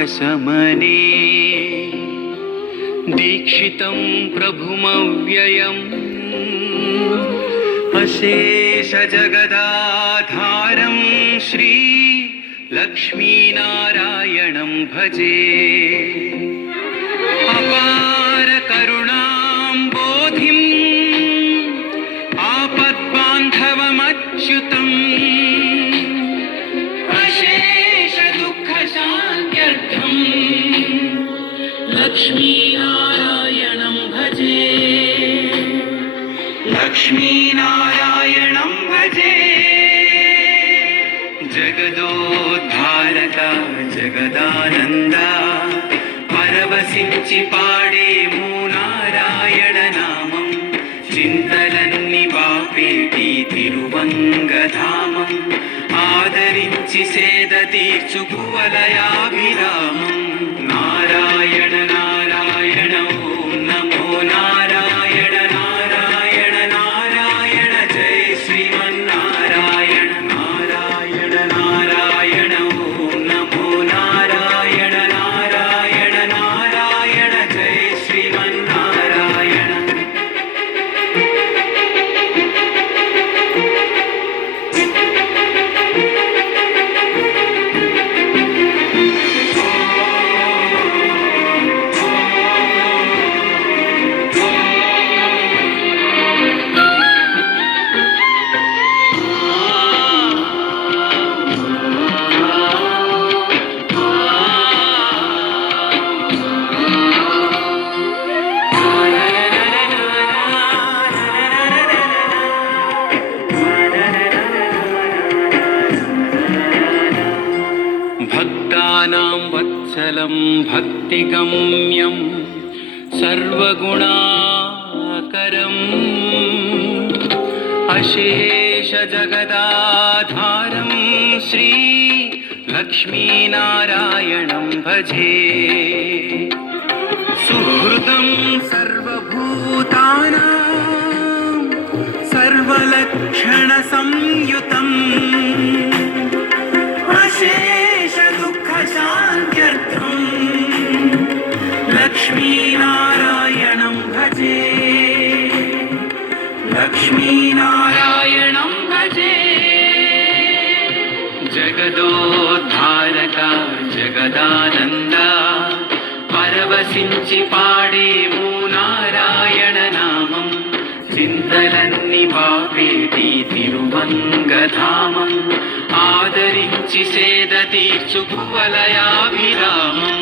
दुःखशमने दीक्षितं प्रभुमव्ययम् अशेषजगदाधारं श्री लक्ष्मीनारायणं भजे। अपारकरुणाम्बोधिम् आपद्बान्धवमच्युतम् अशेषदुःखशान्त्यर्थम् लक्ष्मीनारायणं भजे। लक्ष्मीनारायणं भजे। जगदोद्धारक जगदानन्द परवशिंचि पाडेमु नारायण नामं चिन्तलन्नि बापेटी तिरुवंगधामं आदरिंचि सेद तीर्चु कुवलयाभिरामं नारायण नारायण ॐ नमो नारायण नारायण नारायण जय श्रीमन्नारायण नारायण नारायण ॐ नमो नारायण नारायण नारायण जय श्रीमन्नारायण। भक्तानां वत्सलं भक्तिगम्यं सर्वगुणाकरम् अशेषजगदाधारं श्री लक्ष्मीनारायणं भजे। सुहृदं सर्वभूतानां सर्वलक्षणसंयुतम् अशेषदुःखशान्त्यर्थम् लक्ष्मीनारायणं भजे। लक्ष्मीनारायणं भजे। जगदोद्धारक जगदानन्द परवशिंचि पाडेमु नारायण नामं चिन्तलन्नि बापेटी तिरुवंगधामं आदरिंचि सेद तीर्चु कुवलयाभिरामं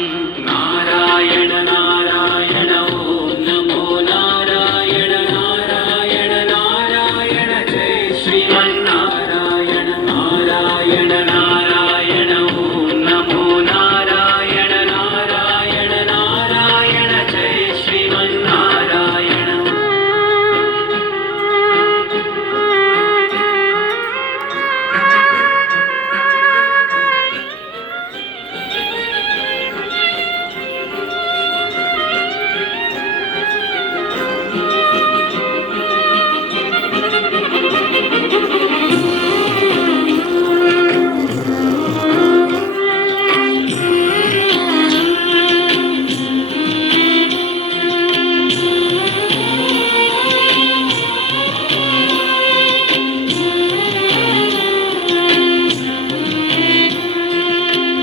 नारायण नारायण ॐ नमो नारायण नारायण नारायण जय श्रीमन्नारायण नारायण नारायण ॐ नमो नारायण नारायण नारायण जय श्रीमन्नारायण।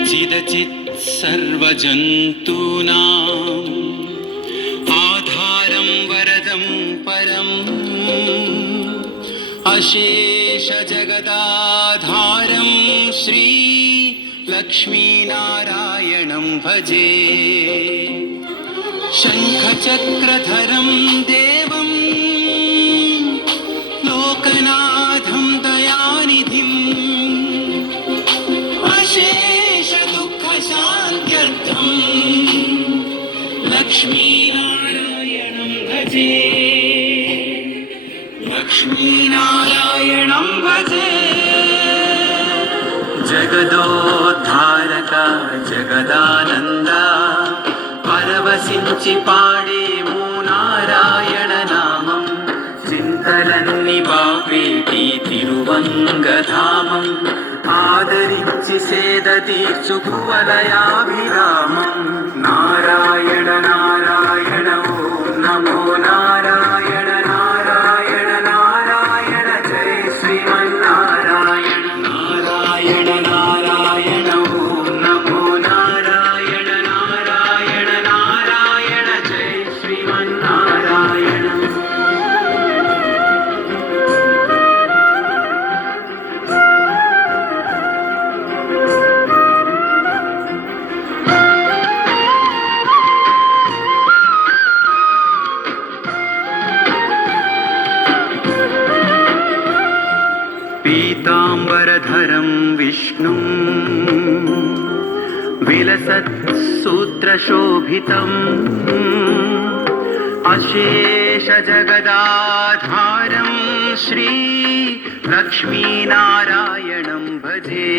चिदचित् सर्वजन्तूनाम् आधारं वरदं परम् अशेषजगदाधारं श्री लक्ष्मीनारायणं भजे। शङ्खचक्रधरं देवं लोकनाथं दयानिधिम् अशेषदुःखशान्त्यर्थम् लक्ष्मीनारायणं भजे। लक्ष्मीनारायणं भजे। जगदोद्धारक जगदानन्द परवशिंचि पाडेमु नारायण नामं चिन्तलन्नि बापेटी तिरुवंगधामं ఆదరించి సేద తీర్చు కువలయాభిరామం నారాయణ నారాయణ ఓం నమో నారాయణ నారాయణ నారాయణ జై శ్రీమన్నారాయణ నారాయణ నారాయణ ఓం నమో నారాయణ నారాయణ నారాయణ జై శ్రీమన్నారాయణ पीताम्बरधरं विष्णुं विलसत्सूत्रशोभितम् अशेषजगदाधारं श्री लक्ष्मीनारायणं भजे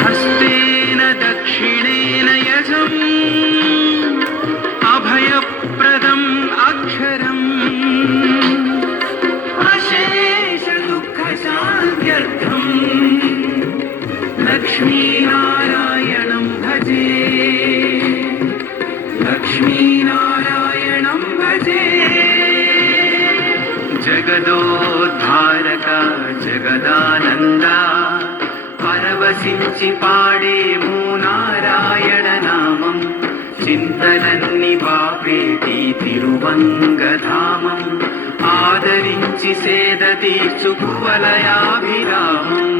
हस्तेन दक्षिणेन यजम् अभयप्रदम् अक्षरम् शान्त्यर्थम् लक्ष्मीनारायणं भजे लक्ष्मीनारायणं भजे जगदोद्धारक जगदानन्दा परवशिंचि पाडेमु नारायण नामं చింతలన్ని బాపేటి తిరువంగధామం ఆదరించి సేద తీర్చు కువలయాభిరామం